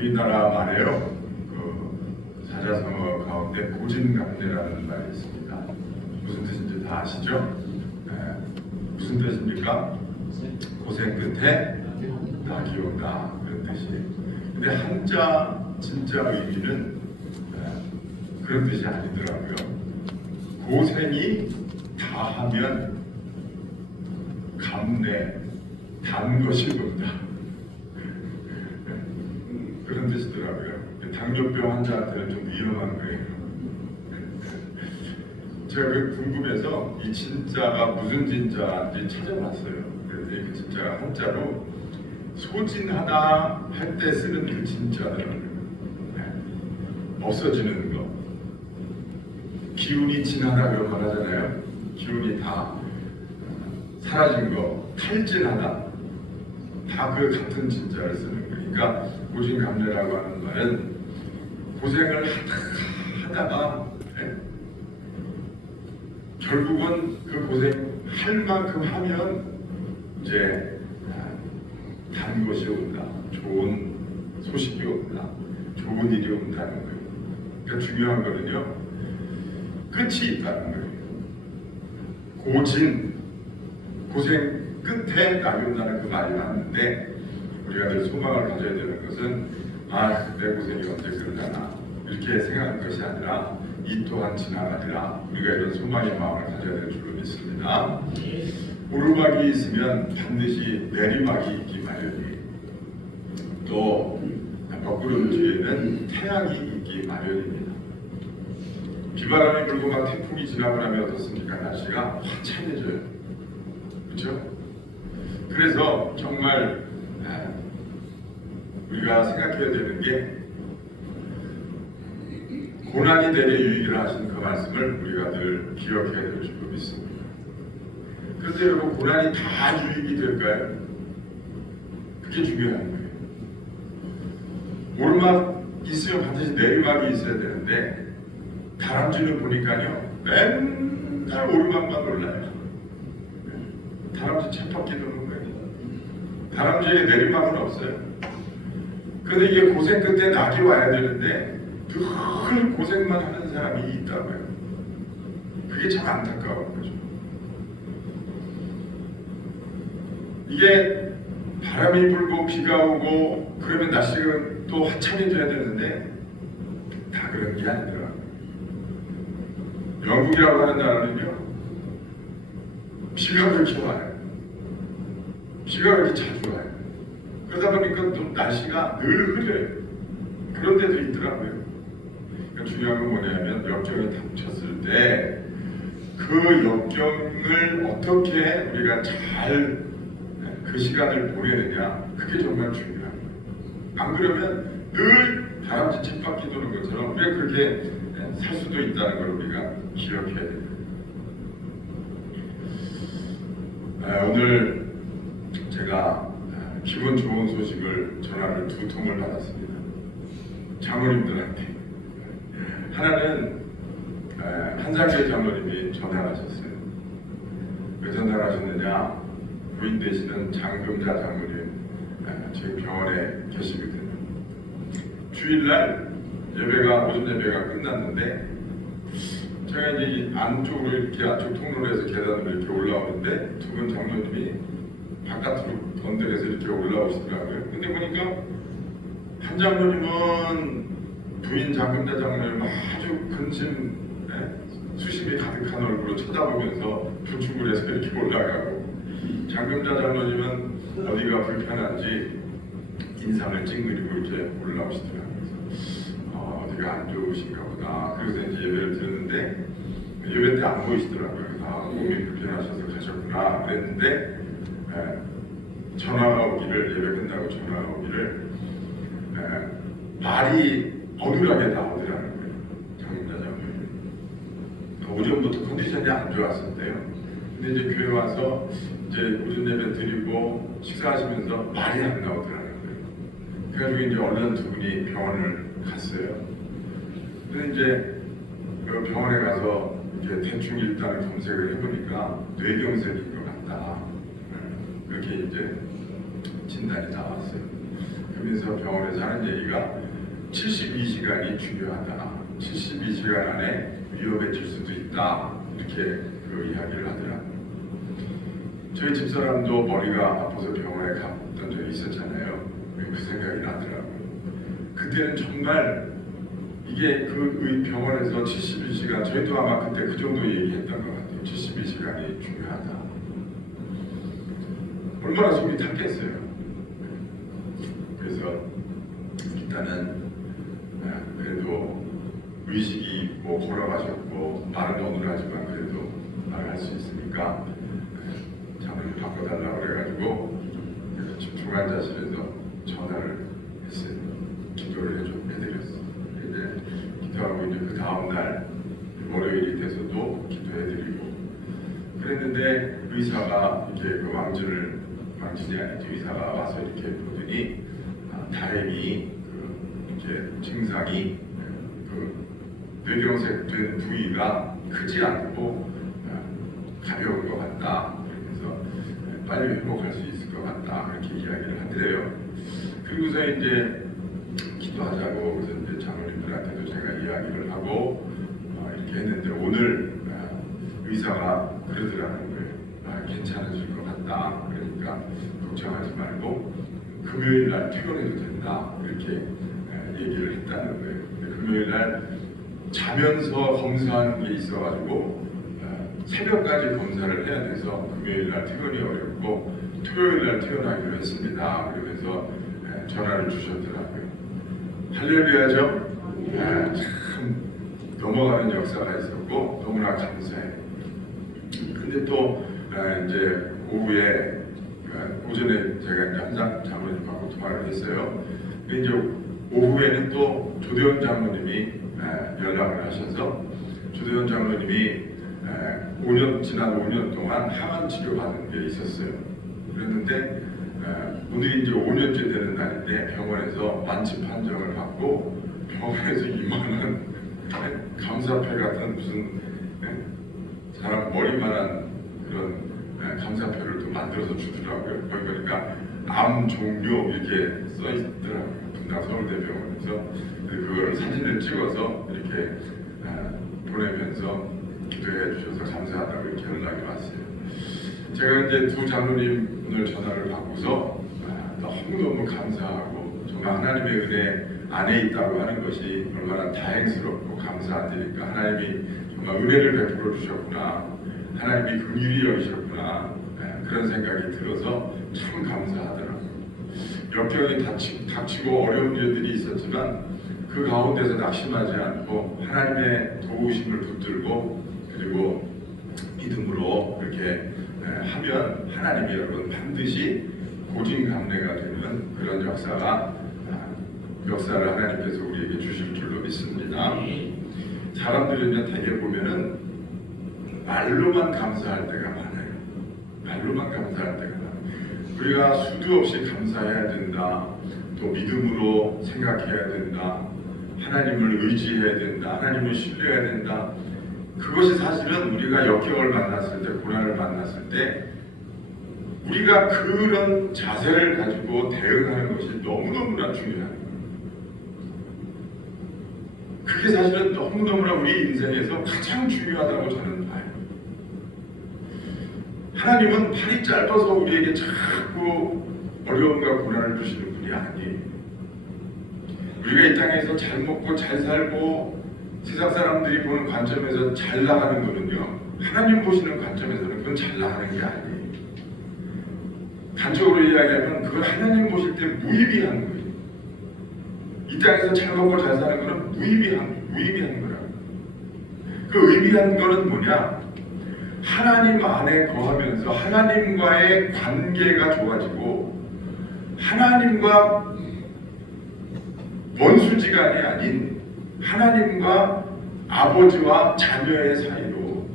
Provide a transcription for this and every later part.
우리나라 말에요. 그 사자성어 가운데 고진감래라는 말이 있습니다. 무슨 뜻인지 다 아시죠? 네. 무슨 뜻입니까? 고생 끝에 낙이 온다, 그런 뜻이에요. 근데 한자 진짜 의미는 그런 뜻이 아니더라고요. 고생이 다하면 감래, 단 것이 온다, 그런 뜻이더라고요. 당뇨병 환자한테는 좀 위험한 거예요. 제가 그 궁금해서 이 진짜가 무슨 진짜인지 찾아봤어요. 그래서 그 진짜가 한자로 소진하다 할 때 쓰는 그 진짜더라고요. 없어지는 거, 기운이 진하다고 말하잖아요. 기운이 다 사라진 거, 탈진하다, 다 그 같은 진짜를 쓰는 거예요. 그러니까 고진감래라고 하는 말은 고생을 하다가 결국은 그 고생할 만큼 하면 이제 단 것이 온다, 좋은 소식이 온다, 좋은 일이 온다는 거예요. 그러니까 중요한 거는요, 끝이 있다는 거예요. 고진, 고생 끝에 낙이 온다는 그 말이 나왔는데, 우리가 늘 소망을 가져야 되는 것은 내 고생이 언제 끝나나 이렇게 생각하는 것이 아니라 이 또한 지나가리라, 우리가 이런 소망의 마음을 가져야 될 줄로 믿습니다. 오르막이 있으면 반드시 내리막이 있기 마련이에요. 또 먹구름 뒤에는 태양이 있기 마련입니다. 비바람이 불고 막 태풍이 지나고 나면 어떻습니까? 날씨가 화창해져요. 그렇죠? 그래서 정말 우리가 생각해야 되는 게, 고난이 내게 유익이라 하신 그 말씀을 우리가 늘 기억해야 될 줄로 믿습니다. 그런데 여러분, 고난이 다 유익이 될까요? 그게 중요한 거예요. 오르막 있으면 반드시 내리막이 있어야 되는데, 다람쥐는 보니까요, 맨날 오르막만 올라요. 다람쥐 쳇바퀴 도는 거예요. 다람쥐의 내리막은 없어요. 그런데 이게 고생 끝에 낙이 와야 되는데 늘 고생만 하는 사람이 있다고요. 그게 참 안타까운 거죠. 이게 바람이 불고 비가 오고 그러면 날씨가 또 화창해져야 되는데 다 그런 게 아니더라고요. 영국이라고 하는 나라는요, 비가 그렇게 와요. 비가 그렇게 자주 와요. 그러다 보니까 또 날씨가 늘 흐려요. 그런 데도 있더라고요. 그러니까 중요한 건 뭐냐면, 역경에 닥쳤을 때 그 역경을 어떻게 우리가 잘 그 시간을 보내느냐, 그게 정말 중요한 거예요. 안 그러면 늘 다람쥐 쳇바퀴 도는 것처럼 우리가 그렇게 살 수도 있다는 걸 우리가 기억해야 됩니다. 오늘 제가 기분 좋은 소식을 전화를 2통을 받았습니다. 장로님들한테. 하나는 한상재 장로님이 전화를 하셨어요. 왜 전화를 하셨느냐? 부인 되시는 장금자 장로님 지금 병원에 계시거든요. 주일날 예배가, 오전 예배가 끝났는데 제가 이제 안쪽으로 이렇게 안쪽 통로에서 계단으로 이렇게 올라오는데 두 분 장로님이 바깥으로 언덕에서 이렇게 올라오시더라고요. 근데 보니까 한 장로님은 부인 장금자 장로님 아주 근심, 수심이 가득한 얼굴로 쳐다보면서 부축을 해서 이렇게 올라가고, 장금자 장로님은 어디가 불편한지 인상을 찡그리고 이렇게 올라오시더라고요. 어디가 안 좋으신가 보다. 그래서 이제 예배를 드렸는데 예배 때 안 보이시더라고요. 몸이 불편하셔서 가셨구나 그랬는데, 전화가 오기를, 예배 끝나고 전화가 오기를 말이 어눌하게 나오더라는 거예요. 장금자 장로님. 오전부터 컨디션이 안 좋았었대요. 근데 이제 교회 와서 이제 오전 예배 드리고 식사하시면서 말이 안 나오더라는 거예요. 그래가지고 이제 얼른 두 분이 병원을 갔어요. 근데 이제 그 병원에 가서 이제 대충 일단 검색을 해보니까 뇌경색인 것 같다, 그렇게 이제 진단이 나왔어요. 그러면서 병원에서 하는 얘기가 72시간이 중요하다. 72시간 안에 위험해질 수도 있다. 이렇게 그 이야기를 하더라고요. 저희 집사람도 머리가 아파서 병원에 갔던 적이 있었잖아요. 그 생각이 나더라고요. 그때는 정말 이게 그 병원에서 72시간, 저희도 아마 그때 그 정도 얘기했던 것 같아요. 72시간이 중요하다. 얼마나 속이 탔겠어요. 그래서 일단은 그래도 의식이 뭐 걸어가셨고 말은 어눌하지만 그래도 말할 수 있으니까 잠을 바꿔달라고 그래가지고 중환자실에서 전화를 했어요. 기도를 해드렸어요. 근데 기도하고 이제 그 다음날 월요일이 돼서도 기도해드리고 그랬는데 의사가 이렇게 그 왕진이 아니죠. 의사가 와서 이렇게 보더니 다행히 이렇게 증상이 뇌경색 된 부위가 크지 않고 가벼운 것 같다. 그래서 빨리 회복할 수 있을 것 같다. 그렇게 이야기를 하더래요. 그리고서 이제 기도하자고 그래서 이제 장로님들한테도 제가 이야기를 하고 이렇게 했는데 오늘 의사가 그러더라는 거예요. 괜찮아질 것 같다. 그러니까 걱정하지 말고 금요일 날 퇴근해도 된다. 이렇게 얘기를 했다는 거예요. 근데 금요일 날 자면서 검사하는 게 있어가지고 새벽까지 검사를 해야 돼서 금요일 날 퇴근이 어렵고 토요일 날 퇴근하기로 했습니다. 그러면서 전화를 주셨더라고요. 할렐루야죠. 참 넘어가는 역사가 있었고 너무나 감사해요. 근데 또 이제 오후에 오전에 제가 이제 한상 장로님하고 통화를 했어요. 근데 이제 오후에는 또 조대원 장로님이 연락을 하셔서 조대원 장로님이 지난 5년 동안 항암 치료 받은 게 있었어요. 그랬는데 오늘이 이제 5년째 되는 날인데 병원에서 완치 판정을 받고 병원에서 2만 원 감사패 같은 무슨 사람 머리만한 그런 감사표를 또 만들어서 주더라고요. 거기 보니까 암 종료 이렇게 써 있더라고요. 분당 서울대병원에서 그거를 사진을 찍어서 이렇게 보내면서 기도해 주셔서 감사하다고 이렇게 연락이 왔어요. 제가 이제 두 장로님 오늘 전화를 받고서 너무너무 감사하고 정말 하나님의 은혜 안에 있다고 하는 것이 얼마나 다행스럽고 감사한 일일까. 하나님이 정말 은혜를 베풀어 주셨구나. 하나님이 긍휼히 여기셨구나. 그런 생각이 들어서 참 감사하더라고요. 역경이 닥치고 어려운 일들이 있었지만 그 가운데서 낙심하지 않고 하나님의 도우심을 붙들고 그리고 믿음으로 이렇게 하면 하나님이 여러분 반드시 고진감래가 되는 그런 역사를 하나님께서 우리에게 주실 줄로 믿습니다. 사람들이 대개 보면은 말로만 감사할 때가 많아요. 말로만 감사할 때가 많아요. 우리가 수도 없이 감사해야 된다. 또 믿음으로 생각해야 된다. 하나님을 의지해야 된다. 하나님을 신뢰해야 된다. 그것이 사실은 우리가 역경을 만났을 때, 고난을 만났을 때 우리가 그런 자세를 가지고 대응하는 것이 너무너무나 중요한 거예요. 그게 사실은 너무너무나 우리 인생에서 가장 중요하다고 저는 봐요. 하나님은 팔이 짧아서 우리에게 자꾸 어려움과 고난을 주시는 분이 아니에요. 우리가 이 땅에서 잘 먹고 잘 살고 세상 사람들이 보는 관점에서 잘 나가는 거는요, 하나님 보시는 관점에서는 그건 잘 나가는 게 아니에요. 단적으로 이야기하면 그건 하나님 보실 때 무의미한 거예요. 이 땅에서 잘 먹고 잘 사는 거는 무의미한 거라고. 그 의미한 거는 뭐냐? 하나님 안에 거하면서 하나님과의 관계가 좋아지고 하나님과 원수지간이 아닌 하나님과 아버지와 자녀의 사이로,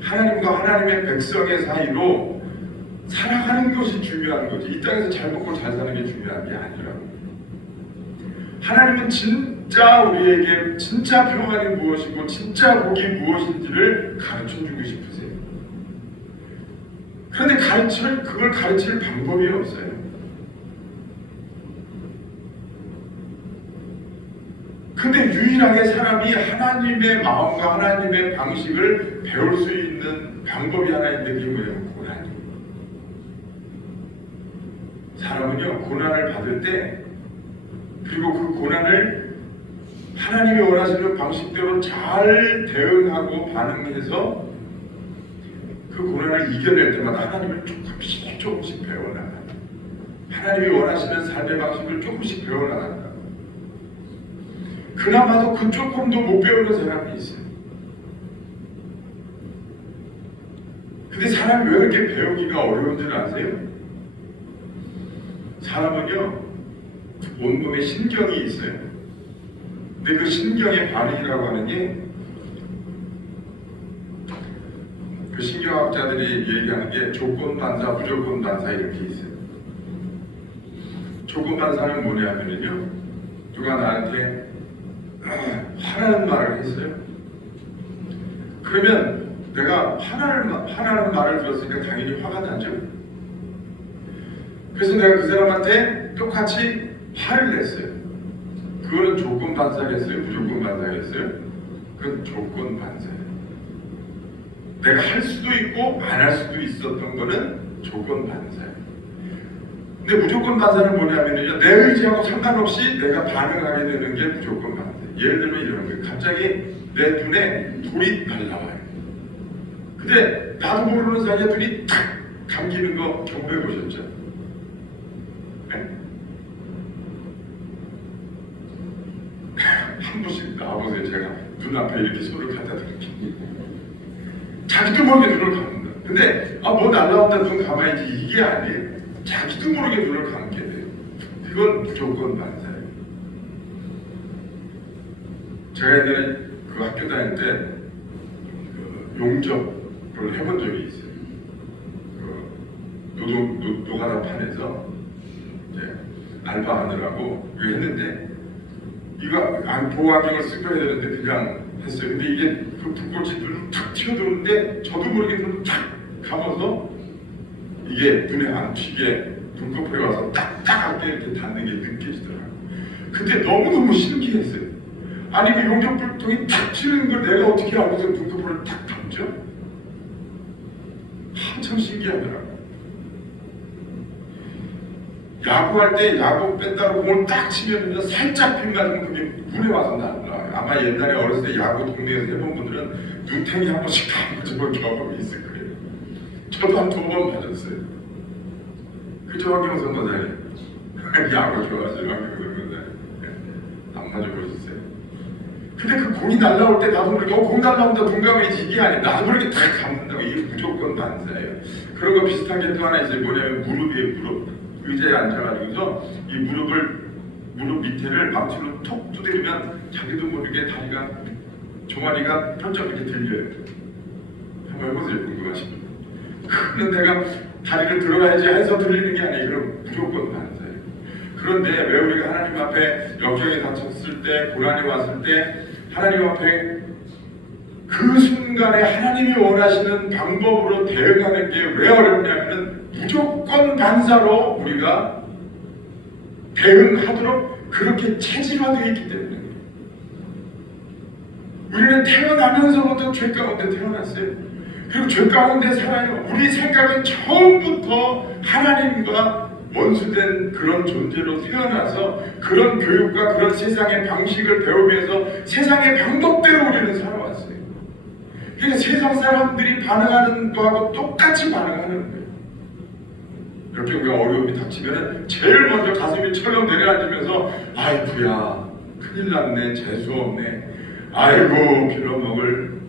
하나님과 하나님의 백성의 사이로 살아가는 것이 중요한 거지. 이 땅에서 잘 먹고 잘 사는 게 중요한 게 아니라고. 하나님은 진짜 우리에게 진짜 평안이 무엇이고 진짜 복이 무엇인지를 가르쳐주고 싶으세요. 그런데 그걸 가르칠 방법이 없어요. 근데 유일하게 사람이 하나님의 마음과 하나님의 방식을 배울 수 있는 방법이 하나 있는데 그게 뭐냐면 고난이에요. 사람은요, 고난을 받을 때 그리고 그 고난을 하나님이 원하시는 방식대로 잘 대응하고 반응해서 그 고난을 이겨낼 때마다 하나님을 조금씩 배워나간다. 하나님이 원하시는 삶의 방식을 조금씩 배워나간다. 그나마도 그 조금도 못 배우는 사람이 있어요. 근데 사람이 왜 그렇게 배우기가 어려운 줄 아세요? 사람은요, 온몸에 신경이 있어요. 근데 그 신경의 반응이라고 하는 게, 그 신경학자들이 얘기하는 게 조건 반사, 무조건 반사 이렇게 있어요. 조건 반사는 뭐냐면요, 누가 나한테 화나는 말을 했어요. 그러면 내가 화나는 말을 들었으니까 당연히 화가 나죠. 그래서 내가 그 사람한테 똑같이 화를 냈어요. 그거는 조건 반사겠어요? 무조건 반사겠어요? 그건 조건 반사예요. 내가 할 수도 있고 안 할 수도 있었던 거는 조건 반사예요. 근데 무조건 반사는 뭐냐면요, 내 의지하고 상관없이 내가 반응하게 되는 게 무조건 반사예요. 예를 들면 이런 거예요. 갑자기 내 눈에 돌이 날라와요. 근데 나도 모르는 사이에 눈이 탁 감기는 거 경험해 보셨죠? 네? 한 번씩 나와보세요. 제가 눈앞에 이렇게 손을 갖다 대고 자기도 모르게 눈을 감는다. 근데 뭐 날라온다 눈 감아야지, 이게 아니에요. 자기도 모르게 눈을 감게 돼요. 그건 무조건 반사예요. 제가 옛날에 그 학교 다닐 때 용접을 해본 적이 있어요. 노가다판에서 이제 알바하느라고 이거 했는데, 이거 보호안경을 쓰고 해야 되는데 그냥 했어요. 근데 이게 그 불꽃이 눈을 탁 튀어들어오는데 저도 모르게 눈을 탁 감아서 이게 눈에 안 튀게 눈꺼풀에 와서 딱딱하게 이렇게 닿는 게 느껴지더라고요. 그때 너무너무 신기했어요. 아니, 그 용접불통이 탁 튀는 걸 내가 어떻게 알고서 눈꺼풀을 탁 감죠? 한참 신기하더라고요. 야구할 때 야구 뺐다고 공을 딱 치면요, 살짝 빗 맞으면 그게 눈에 와서 날라와요. 아마 옛날에 어렸을 때 야구 동네에서 해본 분들은 눈탱이 한 번씩 감아본 경험이 있을 거예요. 저도 한 2번 맞았어요. 그죠, 황경 선거자님? 야구 좋아하시죠, 황경 선거자님? 안 맞아보셨어요? 근데 그 공이 날라올 때 나도 모르게 공 날라온다, 눈 감아야지, 이게 아니에요. 나도 모르게 다 감는다고. 이게 무조건 반사예요. 그런 거 비슷한 게 또 하나 있어요. 뭐냐면 무릎. 의자에 앉아가지고서 이 무릎 밑에를 망치로 톡 두드리면 자기도 모르게 다리가, 종아리가 펄쩍 이렇게 들려요. 한번 해보세요, 궁금하시면. 그는 내가 다리를 들어야지 해서 들리는 게 아니에요. 그럼 무조건 반사예요. 그런데 왜 우리가 하나님 앞에 역경이 닥쳤을 때, 고난이 왔을 때 하나님 앞에 그 순간에 하나님이 원하시는 방법으로 대응하는 게 왜 어렵냐면, 무조건 반사로 우리가 대응하도록 그렇게 체질화되어 있기 때문에. 우리는 태어나면서부터 죄 가운데 태어났어요. 그리고 죄 가운데 살아요. 우리 생각은 처음부터 하나님과 원수된 그런 존재로 태어나서 그런 교육과 그런 세상의 방식을 배우면서 세상의 방법대로 우리는 살아왔어요. 그러니까 세상 사람들이 반응하는 거하고 똑같이 반응하는 거예요. 이렇게 우리가 어려움이 닥치면 제일 먼저 가슴이 철렁 내려앉으면서 아이쿠야, 큰일 났네, 재수 없네, 아이고 빌어먹을,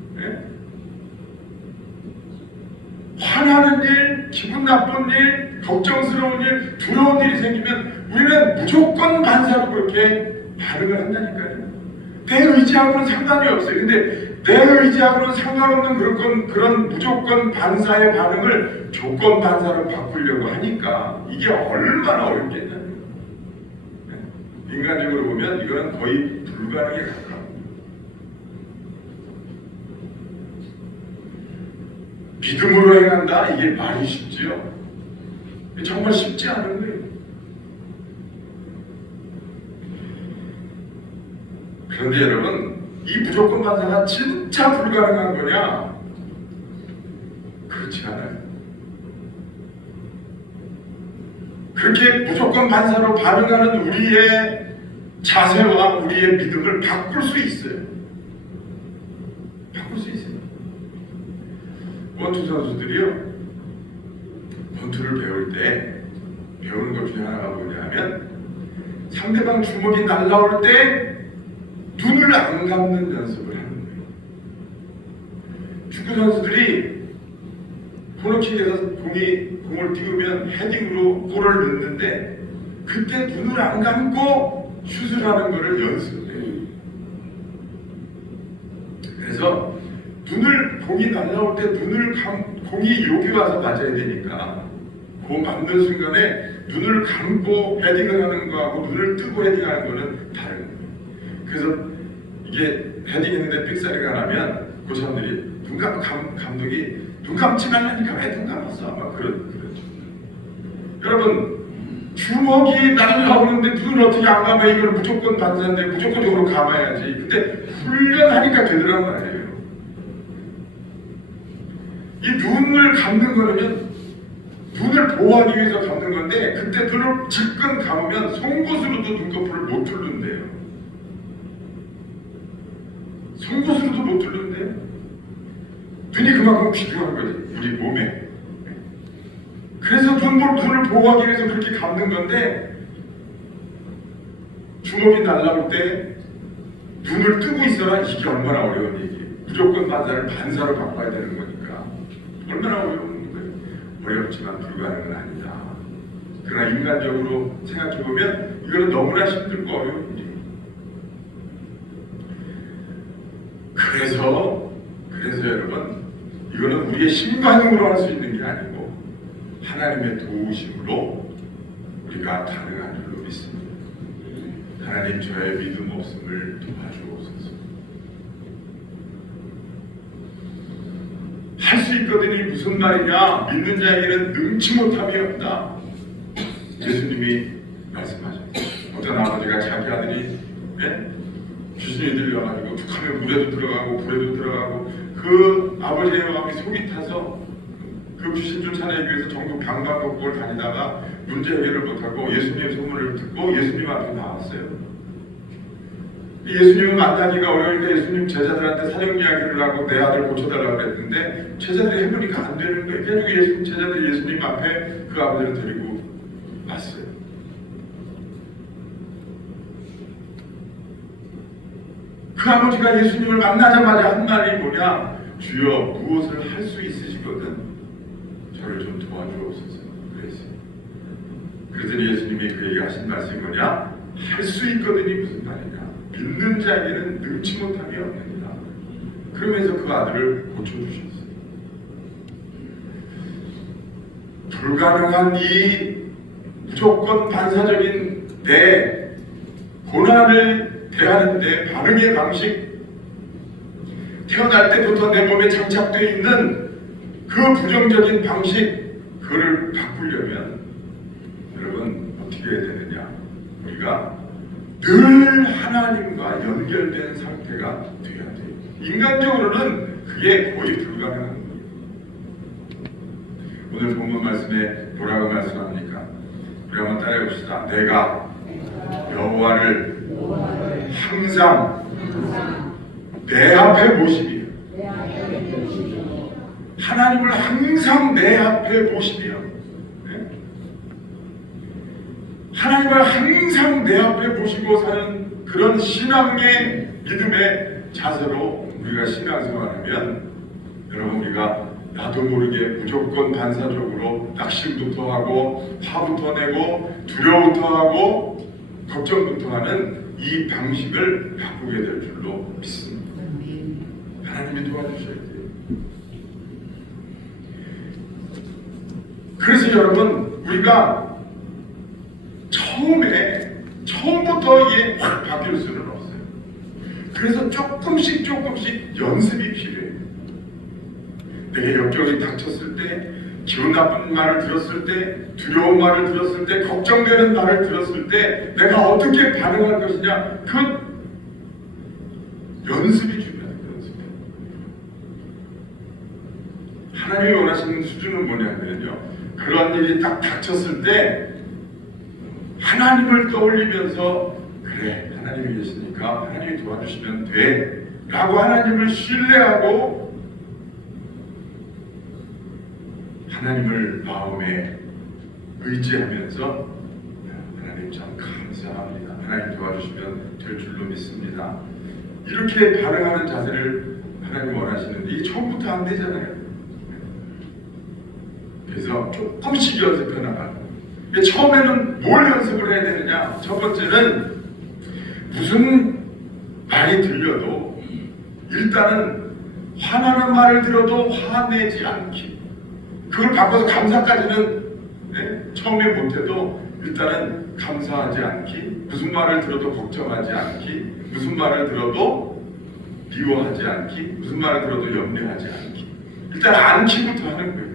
화나는 일, 기분 나쁜 일, 걱정스러운 일, 두려운 일이 생기면 우리는 무조건 반사로 그렇게 반응을 한다니까요. 내 의지하고는 상관이 없어요. 근데 내 의지하고는 상관없는 그런 무조건 반사의 반응을 조건 반사로 바꾸려고 하니까 이게 얼마나 어렵겠냐고요. 인간적으로 보면 이거는 거의 불가능에 가까워요. 믿음으로 행한다? 이게 말이 쉽지요? 정말 쉽지 않은 거예요. 그런데 여러분, 이 무조건 반사가 진짜 불가능한 거냐? 그렇지 않아요. 그렇게 무조건 반사로 반응하는 우리의 자세와 우리의 믿음을 바꿀 수 있어요. 바꿀 수 있어요. 권투 선수들이요, 권투를 배울 때 배우는 것 중에 하나가 뭐냐면 상대방 주먹이 날라올 때 눈을 안 감는 연습을 하는 거예요. 축구 선수들이 코너킥에서 공을 띄우면 헤딩으로 골을 넣는데 그때 눈을 안 감고 슛을 하는 것을 연습해요. 그래서 공이 날라올 때 공이 여기 와서 맞아야 되니까 그 맞는 순간에 눈을 감고 헤딩을 하는 거하고 눈을 뜨고 헤딩하는 거는 다른 거예요. 그래서 이게 헤딩했는데 삑사리가 나면 그 사람들이 감독이 눈 감지 말라니까 왜 눈 감았어? 막 그러죠. 여러분, 주먹이 날라오는데 눈을 어떻게 안 감아? 이걸 무조건 반사인데 무조건적으로 감아야지. 근데 훈련하니까 되더란 말이에요. 이 눈을 감는 거는 눈을 보호하기 위해서 감는 건데 그때 눈을 질끈 감으면 송곳으로도 눈꺼풀을 못 뚫는데요. 송곳으로도 못 뚫는데요. 눈이 그만큼 귀중한 거지, 우리 몸에. 그래서 눈을 보호하기 위해서 그렇게 감는 건데 주먹이 날라올 때 눈을 뜨고 있어라. 이게 얼마나 어려운 얘기예요. 무조건 반사를 반사로 바꿔야 되는 거니까 얼마나 어려운 거예요. 어렵지만 불가능은 아니다. 그러나 인간적으로 생각해보면 이거는 너무나 힘들고 어려운 일이에요. 그래서 여러분, 이거는 우리의 신관으로 할 수 있는 게 아니고 하나님의 도우심으로 우리가 가능한 줄로 믿습니다. 하나님, 저의 믿음 없음을 도와주옵소서. 할 수 있거든이 무슨 말이냐? 믿는 자에게는 능치 못함이 없다. 예수님이 말씀하셨어요. 어떤 아버지가 자기 아들이 귀신이 들려가지고 툭하면 물에도 들어가고 불에도 들어가고 그 아버지의 마음이 속이 타서 그 귀신 쫓아내기 위해서 전국 방방곡곡을 다니다가 문제 해결을 못하고 예수님의 소문을 듣고 예수님 앞에 나왔어요. 예수님을 만나기가 어려우니까 예수님 제자들한테 사정 이야기를 하고 내 아들 고쳐달라고 그랬는데 제자들이 해보니까 안 되는 거예요. 그래가지고 제자들이 예수님 앞에 그 아버지를 데리고 왔어요. 그 아버지가 예수님을 만나자마자 한 말이 뭐냐? 주여, 무엇을 할 수 있으시거든 저를 좀 도와주옵소서 그랬어요. 그랬더니 예수님이 그에게 하신 말씀이 뭐냐? 할 수 있거든이 무슨 말이냐? 믿는 자에게는 능치 못함이 없느니라. 그러면서 그 아들을 고쳐주셨어요. 불가능한 이 무조건 반사적인 내 고난을 대하는데 반응의 방식, 태어날 때부터 내 몸에 장착되어 있는 그 부정적인 방식, 그걸 바꾸려면 여러분 어떻게 해야 되느냐? 우리가 늘 하나님과 연결된 상태가 되어야 돼요. 인간적으로는 그게 거의 불가능한 거예요. 오늘 본문 말씀에 뭐라고 말씀합니까? 우리 한번 따라해 봅시다. 내가 여호와를 항상 내 앞에 모시며, 하나님을 항상 내 앞에 모시며, 하나님을 항상 내 앞에 모시고 사는 그런 신앙의 믿음의 자세로 우리가 신앙생활하면 여러분, 우리가 나도 모르게 무조건 반사적으로 낙심부터 하고 화부터 내고 두려움부터 하고 걱정부터 하는 이 방식을 바꾸게 될 줄로 믿습니다. 하나님이 도와주셔야 돼요. 그래서 여러분, 우리가 처음부터 이게 확 바뀔 수는 없어요. 그래서 조금씩 연습이 필요해요. 내게 역경이 닥쳤을 때, 기분 나쁜 말을 들었을 때, 두려운 말을 들었을 때, 걱정되는 말을 들었을 때 내가 어떻게 반응할 것이냐, 연습이 중요해요. 연습. 하나님이 원하시는 수준은 뭐냐면요, 그런 일이 딱 닥쳤을 때 하나님을 떠올리면서 그래, 하나님이 계시니까 하나님이 도와주시면 돼 라고 하나님을 신뢰하고 하나님을 마음에 의지하면서 하나님 참 감사합니다, 하나님 도와주시면 될 줄로 믿습니다, 이렇게 반응하는 자세를 하나님 원하시는데 이게 처음부터 안 되잖아요. 그래서 조금씩 연습해 나가고, 처음에는 뭘 연습을 해야 되느냐, 첫 번째는 무슨 말이 들려도 일단은 화나는 말을 들어도 화내지 않기, 그걸 바꿔서 감사까지는 처음에 못해도 일단은 감사하지 않기, 무슨 말을 들어도 걱정하지 않기, 무슨 말을 들어도 미워하지 않기, 무슨 말을 들어도 염려하지 않기, 일단 않기부터 하는 거예요.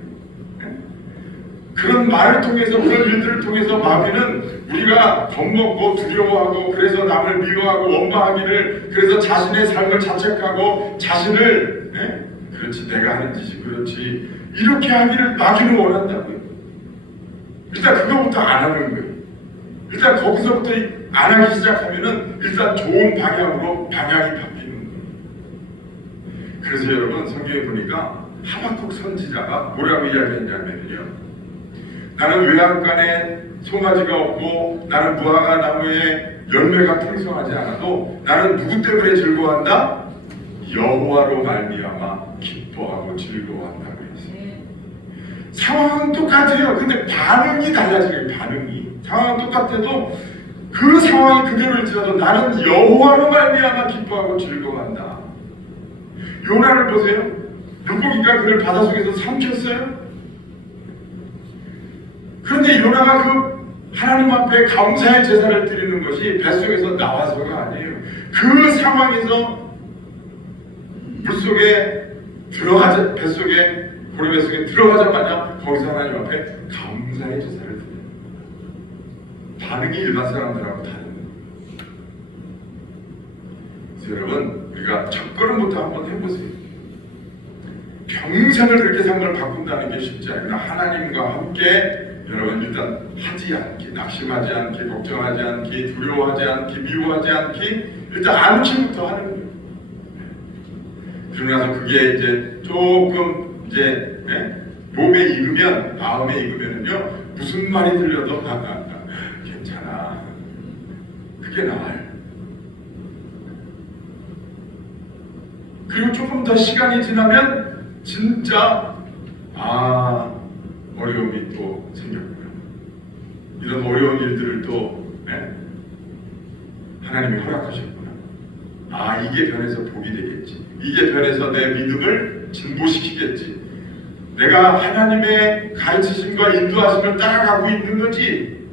그런 말을 통해서, 그런 일들을 통해서 마귀는 우리가 겁먹고 두려워하고 그래서 남을 미워하고 원망하기를, 그래서 자신의 삶을 자책하고 자신을 그렇지, 내가 하는 짓이 그렇지, 이렇게 하기를 마귀는 원한다고요. 일단 그거부터 안 하는 거예요. 일단 거기서부터 안 하기 시작하면은 일단 좋은 방향으로 방향이 바뀌는 거예요. 그래서 여러분, 성경에 보니까 하박국 선지자가 뭐라고 이야기했냐면요, 나는 외양간에 송아지가 없고 나는 무화과 나무에 열매가 풍성하지 않아도 나는 누구 때문에 즐거워한다? 여호와로 말미암아 기뻐하고 즐거워한다고 했어요. 상황은 똑같아요. 근데 반응이 달라지는 거예요. 반응이. 상황은 똑같아도 그 상황이 그대로일지라도 나는 여호와로 말미암아 기뻐하고 즐거워한다. 요나를 보세요. 물고기가 그를 바닷속에서 삼켰어요. 그런데 요나가 그 하나님 앞에 감사의 제사를 드리는 것이 뱃속에서 나와서가 아니에요. 그 상황에서 물속에 들어가자, 뱃속에, 고래 뱃속에 들어가자마자 거기서 하나님 앞에 감사의 제사를 드려요. 반응이 일반 사람들하고 다른 거예요. 그래서 여러분, 우리가 첫걸음부터 한번 해보세요. 평생을 그렇게 삶을 바꾼다는 게 쉽지 않으나 하나님과 함께 여러분 일단 하지 않기, 낙심하지 않기, 걱정하지 않기, 두려워하지 않기, 미워하지 않기, 일단 안심부터 하는 거예요. 그러고 나서 그게 이제 조금 이제 몸에 익으면, 마음에 익으면은요, 무슨 말이 들려도 괜찮아, 그게 나아요. 그리고 조금 더 시간이 지나면 진짜 어려움이 또 생겼구나, 이런 어려운 일들을 또 하나님이 허락하셨구나, 이게 변해서 복이 되겠지, 이게 변해서 내 믿음을 진보시키겠지, 내가 하나님의 가르치심과 인도하심을 따라가고 있는 거지.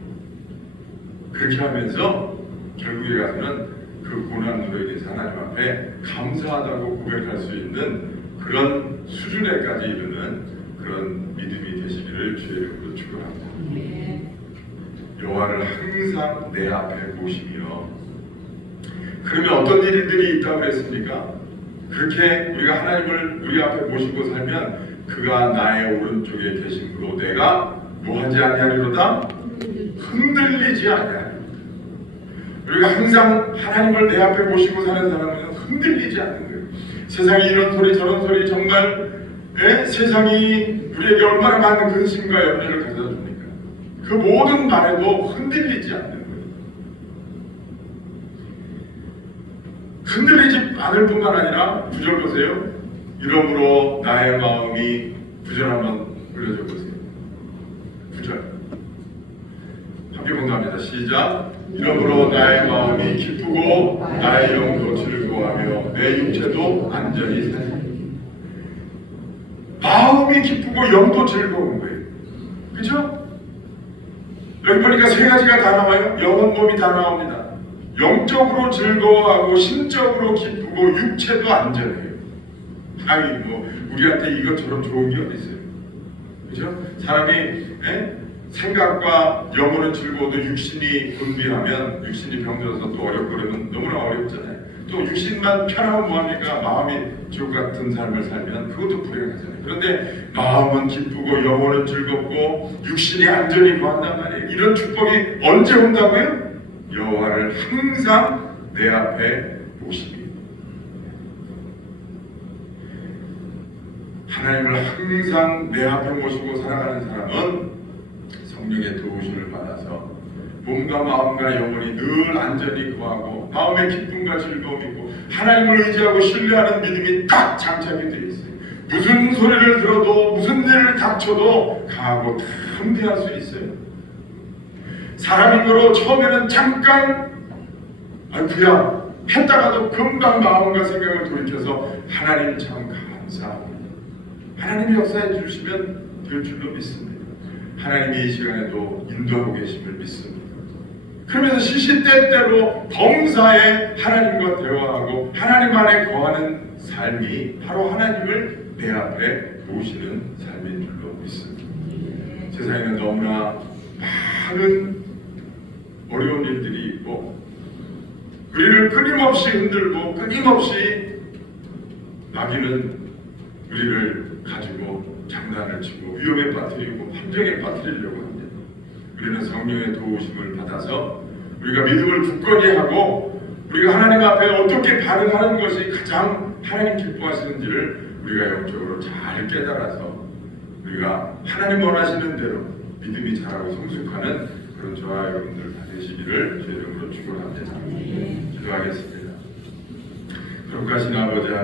그렇게 하면서 결국에 가서는 그 고난 노력에 대해서 하나님 앞에 감사하다고 고백할 수 있는 그런 수준에까지 이르는 그런 믿음이 되시기를 주의 이름으로 축원합니다. 여호와를 항상 내 앞에 모시며, 그러면 어떤 일들이 있다고 그랬습니까? 그렇게 우리가 하나님을 우리 앞에 모시고 살면 그가 나의 오른쪽에 계심으로 내가 뭐하지 아니하리로다? 흔들리지 아니하리로다. 우리가 항상 하나님을 내 앞에 모시고 사는 사람은 흔들리지 않는 거예요. 세상이 이런 소리 저런 소리, 정말 세상이 우리에게 얼마나 많은 근심과 염려를 가져다 줍니까? 그 모든 말에도 흔들리지 않는 거예요. 흔들리지 않을 뿐만 아니라 9절 보세요. 이러므로 나의 마음이, 9절 한번 올려줘 보세요. 9절 함께 봉독합니다. 시작. 이러므로 나의 마음이 기쁘고 나의 영도 즐거워하며 내 육체도 안전히 살리. 마음이 기쁘고 영도 즐거운 거예요. 그렇죠? 여기 보니까 세 가지가 다 나와요. 영혼, 몸이 다 나옵니다. 영적으로 즐거워하고 심적으로 기쁘고 육체도 안전해요. 우리한테 이것처럼 좋은 게 어디 있어요? 그렇죠? 사람이 생각과 영혼은 즐거워도 육신이 곤비하면, 육신이 병들어서 또 어렵고 그러면 너무나 어렵잖아요. 또 육신만 편하면 뭐합니까? 마음이 지옥 같은 삶을 살면 그것도 불행하잖아요. 그런데 마음은 기쁘고 영혼은 즐겁고 육신이 안전히 구한단 말이에요. 이런 축복이 언제 온다고요? 여호와를 항상 내 앞에 모시기. 하나님을 항상 내 앞에 모시고 살아가는 사람은 성령의 도우심을 받아서 몸과 마음과 영혼이 늘 안전히 구하고 마음의 기쁨과 즐거움이 있고 하나님을 의지하고 신뢰하는 믿음이 딱 장착이 되어 있어요. 무슨 소리를 들어도 무슨 일을 닥쳐도 강하고 담대할 수 있어요. 사람인 거로 처음에는 잠깐 그야 했다가도 금방 마음과 생각을 돌이켜서 하나님 참 감사합니다. 하나님이 역사해 주시면 될 줄로 믿습니다. 하나님이 이 시간에도 인도하고 계심을 믿습니다. 그러면서 시시때때로 범사에 하나님과 대화하고 하나님 안에 거하는 삶이 바로 하나님을 내 앞에 모시는 삶인 줄로 믿습니다. 세상에는 너무나 많은 어려운 일들이 있고 우리를 끊임없이 흔들고 끊임없이 마귀는 우리를 가지고 장난을 치고 위험에 빠뜨리고 함정에 빠뜨리려고 합니다. 우리는 성령의 도우심을 받아서 우리가 믿음을 굳건히 하고 우리가 하나님 앞에 어떻게 반응하는 것이 가장 하나님 기뻐하시는지를 우리가 영적으로 잘 깨달아서 우리가 하나님 원하시는 대로 믿음이 자라고 성숙하는 그런 저와 여러분들 다 되시기를 주의 이름으로 축원합니다. 기도하겠습니다. 거룩하신 아버지 하나님,